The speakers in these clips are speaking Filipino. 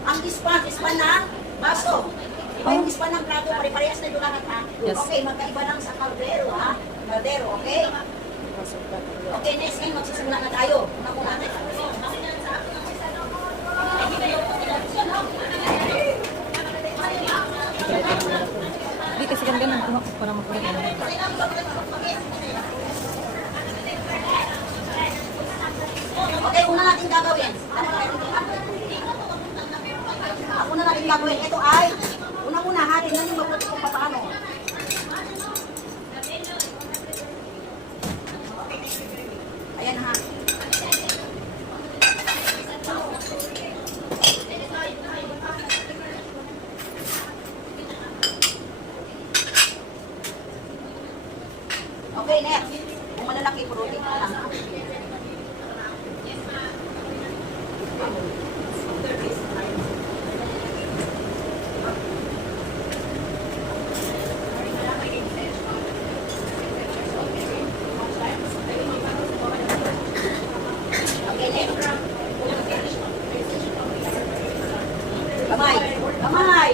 Ang dispan ng baso. Iba yung dispan ng plato, pare-parehas na yung lahat ha. Yes. Okay, magkaiba lang sa kaldero ha. Kaldero, okay? Okay, next time magsisimula na tayo. Una natin. Hindi kasi ganda ng kuha ko para magkulit. Okay, una natin gagawin. Una natin gagawin. Ito ay, una-una ha, tingnan yung mabuti kung paano. Ayan ha. Okay, next. Kung malalaki, purutin ka lang. Okay, next. Kamay. Kamay.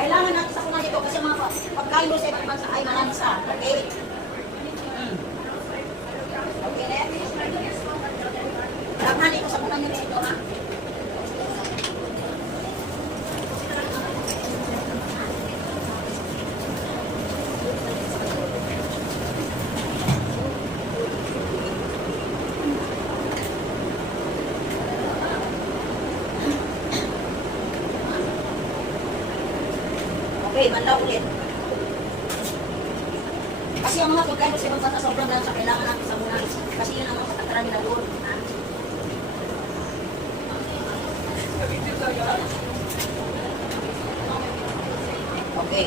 Kailangan natin sa kunan ito kasi mga pagkain mo sa ibang bansa ay malansa. Okay? Okay, next. Laman ito sa kunan nyo nito, ha? Okay, banlaw ulit. Kasi ang mga pagkain sa ibang bansa sobrang lansa, kailangan natin sa muna. Kasi yun ang mga katataran nila doon. Ha? Okay.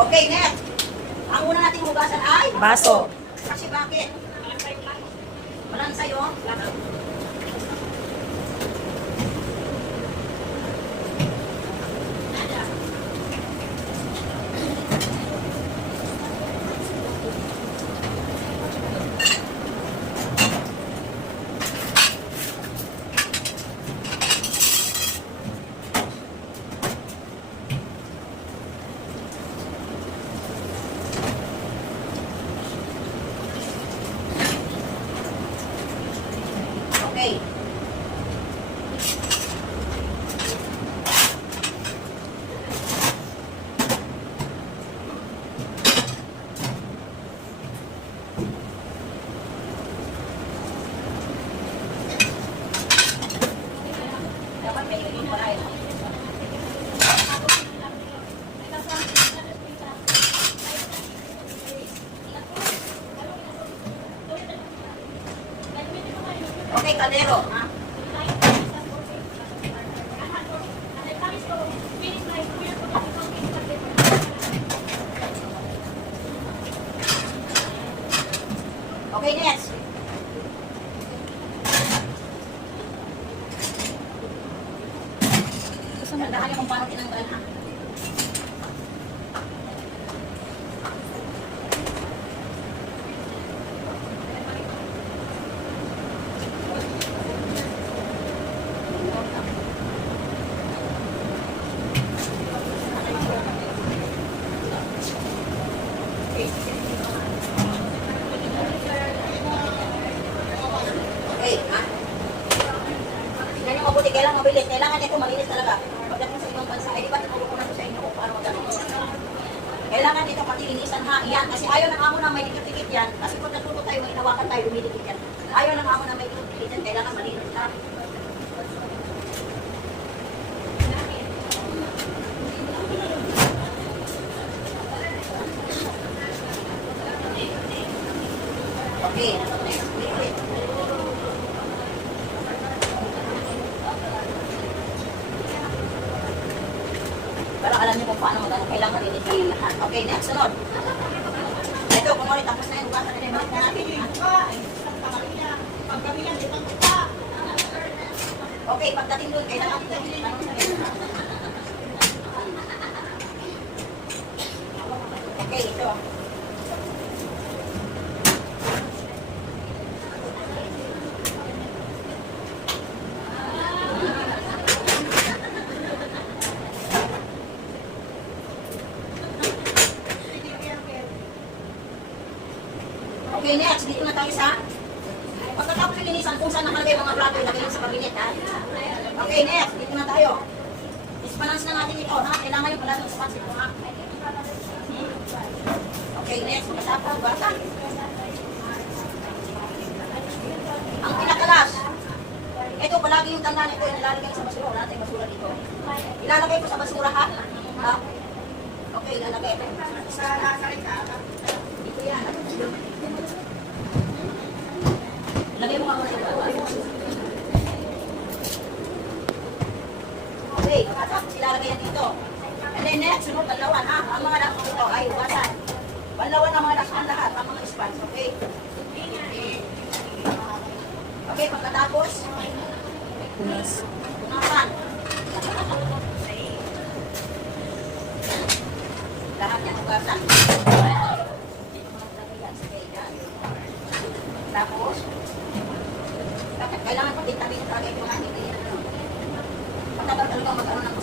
Okay, next. Ang una nating hugasan ay Baso. Kasi bakit? Walang sa'yo? Okay. Dapat may ibig mo rin. Okay, kaldero. Ha? Okay, next. Tandaan niyo kung paano tinanggal ha. Okay, ha? Tignan niyo mabuti, kailangan mabilis. Kailangan ito malinis talaga. Pagdating sa ibang bansa, ay di ba tinuro ko na ito sa inyo kung paano magano. Kailangan dito patilinisan ha. Yan, kasi ayaw ng amo na may dikit-dikit yan. Kasi kung nagluto tayo, may inawakan tayo, dumidikit yan. Ayaw ng amo na may dikit-dikit yan. Kailangan malinis ha. Okay, next. Para alam niyo kung paano magano, kailangan malinis yung lahat. Okay, next, sunod. Ito, kung ulit, tapos na yung hugasan na yung natin. Okay, pagdating doon, kailangan Okay, ito. Okay, next. Dito na tayo sa pagkatapos linisan kung saan nakalagay mga plato, ilagay mo sa kabinet, ha? Okay, next. Dito na tayo. Isbalance na natin ito, ha? Kailangan yung pala ng spots ito, ha? Okay, next. Pagkatapos, bata. Ang pinakalas. Ito, palagi yung tandaan ito, ilalagay sa basura. Wala tayong basura dito. Ilalagay ko sa basura, ha? Ha? Okay, ilalagay. Dito yan. Lagay mo ka muna ito. Okay, tapos ilalagay yan dito. And then next, sunod, banlawan, ha? Ang mga lakot ito ay ugasan. Banlawan ang mga lakot lahat, ang mga spans, okay? Okay, pagkatapos, Punas. punasan. Lahat yan ugasan. Tapos, kailangan pati tabi talaga yung mga hindi. Pagkabal talaga magkaroon ng